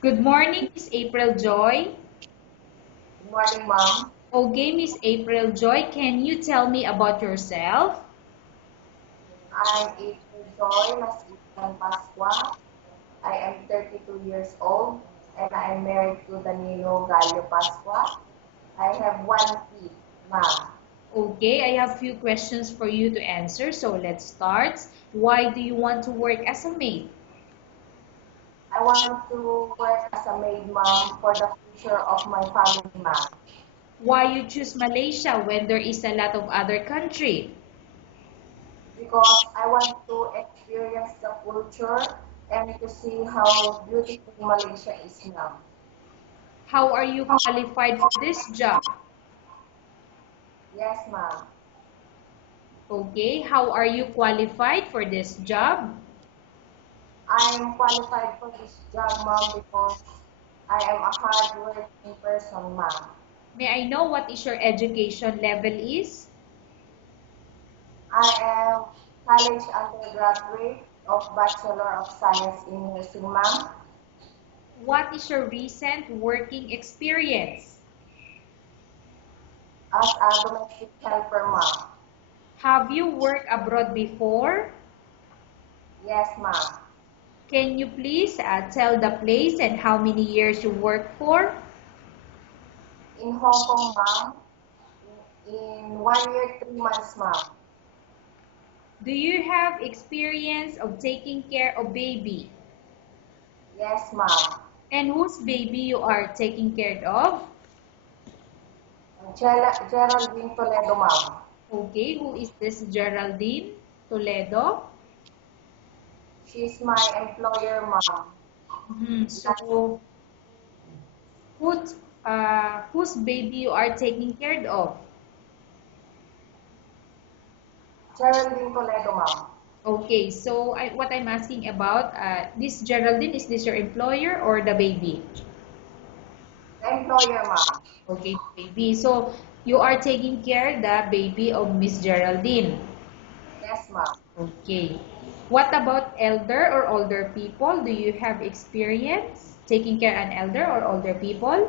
Good morning, Miss April Joy. Good morning, ma'am. Okay, Miss April Joy, can you tell me about yourself? I'm April Joy Nasitan Pasqua. I am 32 years old and I am married to Danilo Gallo Pasqua. I have one kid, ma'am. Okay, I have few questions for you to answer, so let's start. Why do you want to work as a maid? I want to work as a maid, ma'am, for the future of my family, ma'am. Why you choose Malaysia when there is a lot of other country? Because I want to experience the culture and to see how beautiful Malaysia is, ma'am. How are you qualified for this job? Yes, ma'am. Okay, how are you qualified for this job? I am qualified for this job, ma'am, because I am a hard-working person, ma'am. May I know what is your education level is? I am college undergraduate of Bachelor of Science in Nursing, ma'am, What is your recent working experience? as a domestic helper, ma'am. Have you worked abroad before? Yes, ma'am. Can you please tell the place and how many years you worked for? In Hong Kong, ma'am, in 1 year, 3 months, ma'am. Do you have experience of taking care of baby? Yes, ma'am. And whose baby you are taking care of? Geraldine Toledo, ma'am. Okay, who is this Geraldine Toledo? She's my employer, ma'am. So, whose baby you are taking care of? Geraldine Toledo, ma'am. Okay, so what I'm asking about, this Geraldine, is this your employer or the baby? The employer, ma'am. Okay, baby. So you are taking care the baby of Miss Geraldine. Yes, ma'am. Okay. What about elder or older people? Do you have experience taking care an elder or older people?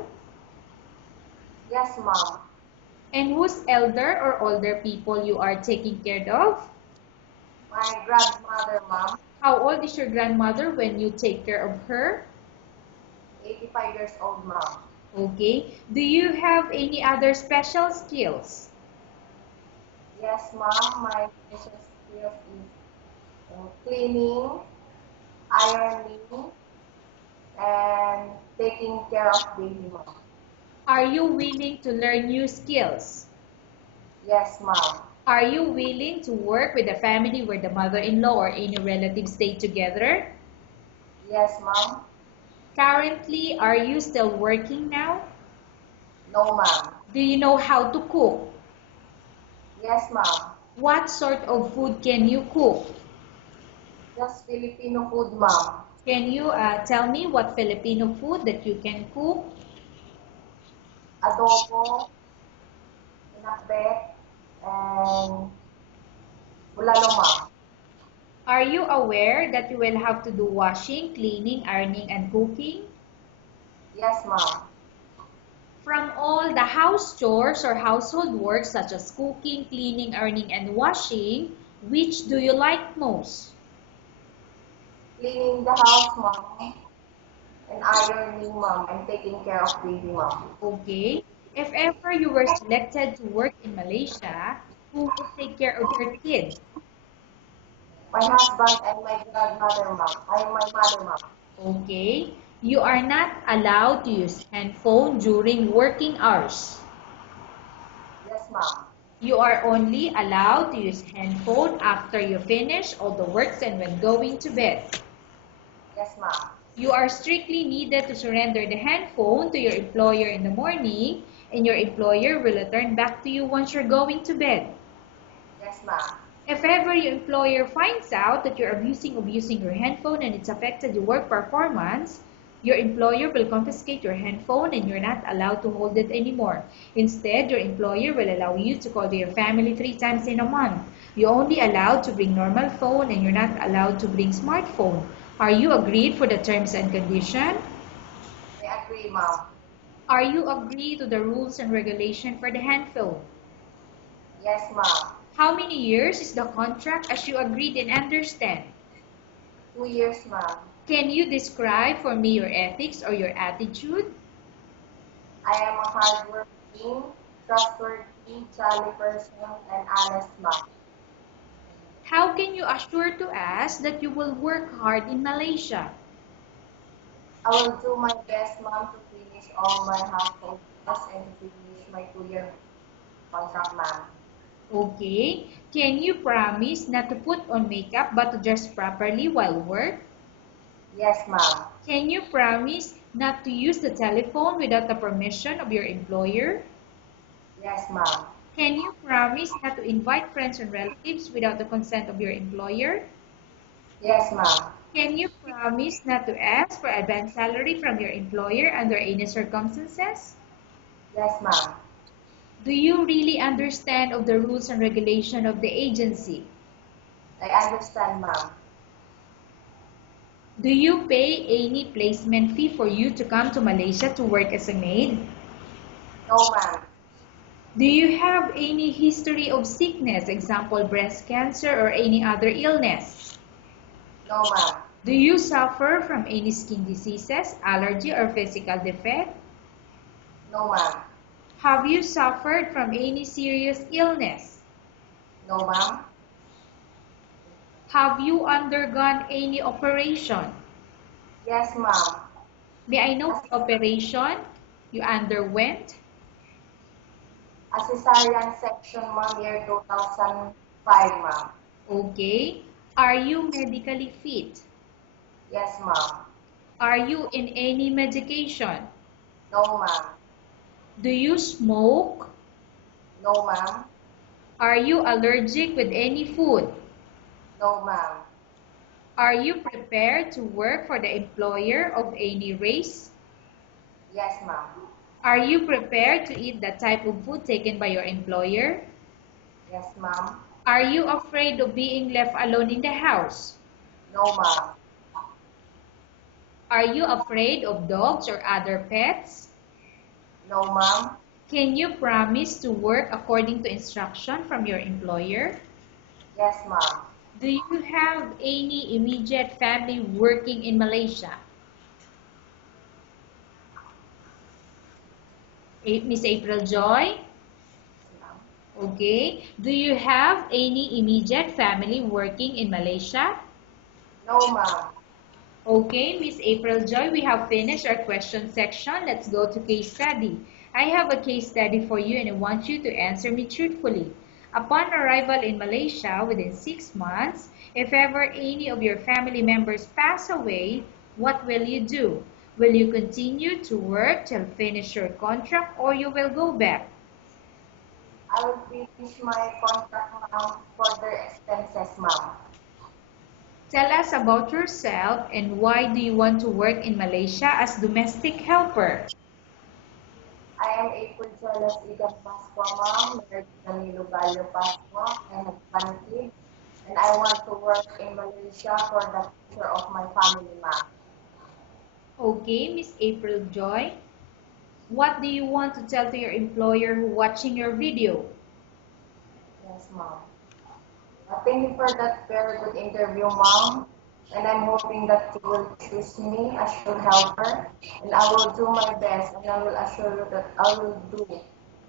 Yes, ma'am. And whose elder or older people you are taking care of? My grandmother, ma'am, How old is your grandmother when you take care of her? 85 years old, ma'am. Okay. Do you have any other special skills? Yes, ma'am. My special skills is cleaning, ironing, and taking care of baby, ma'am. Are you willing to learn new skills? Yes, ma'am. Are you willing to work with a family where the mother-in-law or any relatives stay together? Yes, ma'am. Currently, are you still working now? No, ma'am. Do you know how to cook? Yes, ma'am. What sort of food can you cook? Just Filipino food, ma'am. Can you tell me what Filipino food that you can cook? Adobo, pinakbet, and bulalo, ma'am. Are you aware that you will have to do washing, cleaning, ironing, and cooking? Yes, ma'am. From all the house chores or household work such as cooking, cleaning, ironing, and washing, which do you like most? Cleaning the house, ma'am, and ironing, ma'am, and taking care of baby, ma'am. Okay. If ever you were selected to work in Malaysia, who will take care of your kids? My husband and my grandmother, ma'am. I'm my mother, ma'am. Okay. You are not allowed to use handphone during working hours. Yes, ma'am. You are only allowed to use handphone after you finish all the works and when going to bed. Yes, ma'am. You are strictly needed to surrender the handphone to your employer in the morning, and your employer will return back to you once you're going to bed. Yes, ma'am. If ever your employer finds out that you're abusing your handphone and it's affected your work performance, your employer will confiscate your handphone and you're not allowed to hold it anymore. Instead, your employer will allow you to call your family 3 times in a month. You're only allowed to bring normal phone and you're not allowed to bring smartphone. Are you agreed for the terms and condition? agree, ma'am. Are you agree to the rules and regulation for the handphone? Yes, ma'am. How many years is the contract as you agreed and understand? 2 years, ma'am. Can you describe for me your ethics or your attitude? I am a hardworking, trustworthy, jolly person, and honest, ma'am. How can you assure to us that you will work hard in Malaysia? I will do my best, ma'am, to finish all my household tasks and to finish my 2-year contract, ma'am. Okay. Can you promise not to put on makeup but to dress properly while work? Yes, ma'am. Can you promise not to use the telephone without the permission of your employer? Yes, ma'am. Can you promise not to invite friends and relatives without the consent of your employer? Yes, ma'am. Can you promise not to ask for advance salary from your employer under any circumstances? Yes, ma'am. Do you really understand of the rules and regulation of the agency? I understand, ma'am. Do you pay any placement fee for you to come to Malaysia to work as a maid? No, ma'am. Do you have any history of sickness, example breast cancer or any other illness? No, ma'am. Do you suffer from any skin diseases, allergy or physical defect? No, ma'am. Have you suffered from any serious illness? No, ma'am. Have you undergone any operation? Yes, ma'am. May I know A the operation you underwent? a cesarean section, ma'am, year 2005, ma'am. Okay. Are you medically fit? Yes, ma'am. Are you in any medication? No, ma'am. Do you smoke? No, ma'am. Are you allergic with any food? No, ma'am. Are you prepared to work for the employer of any race? Yes, ma'am. Are you prepared to eat the type of food taken by your employer? Yes, ma'am. Are you afraid of being left alone in the house? No, ma'am. Are you afraid of dogs or other pets? No, ma'am. Can you promise to work according to instruction from your employer? Yes, ma'am. Do you have any immediate family working in Malaysia? Miss April Joy? Okay. Do you have any immediate family working in Malaysia? No, ma'am. Okay, Miss April Joy, we have finished our question section. Let's go to case study. I have a case study for you and I want you to answer me truthfully. Upon arrival in Malaysia within 6 months, if ever any of your family members pass away, what will you do? Will you continue to work till finish your contract or you will go back? I will finish my contract, ma'am, for their expenses, ma'am. Tell us about yourself and why do you want to work in Malaysia as domestic helper? I am April Jolas Igan Pasqua, ma'am, married to Danilo Gallo Pasqua. I have one kid, and I want to work in Malaysia for the future of my family, ma'am. Okay, Miss April Joy. What do you want to tell to your employer who watching your video? Yes, ma'am. Thank you for that very good interview, mom. And I'm hoping that you will choose me as your helper. And I will do my best and I will assure you that I will do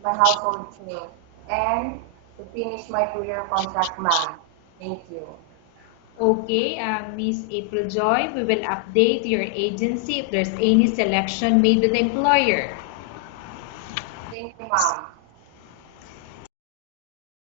my household chore. And to finish my 2-year contract, ma'am. Thank you. Okay, Miss April Joy, we will update your agency if there's any selection made with the employer. Thank you, ma'am.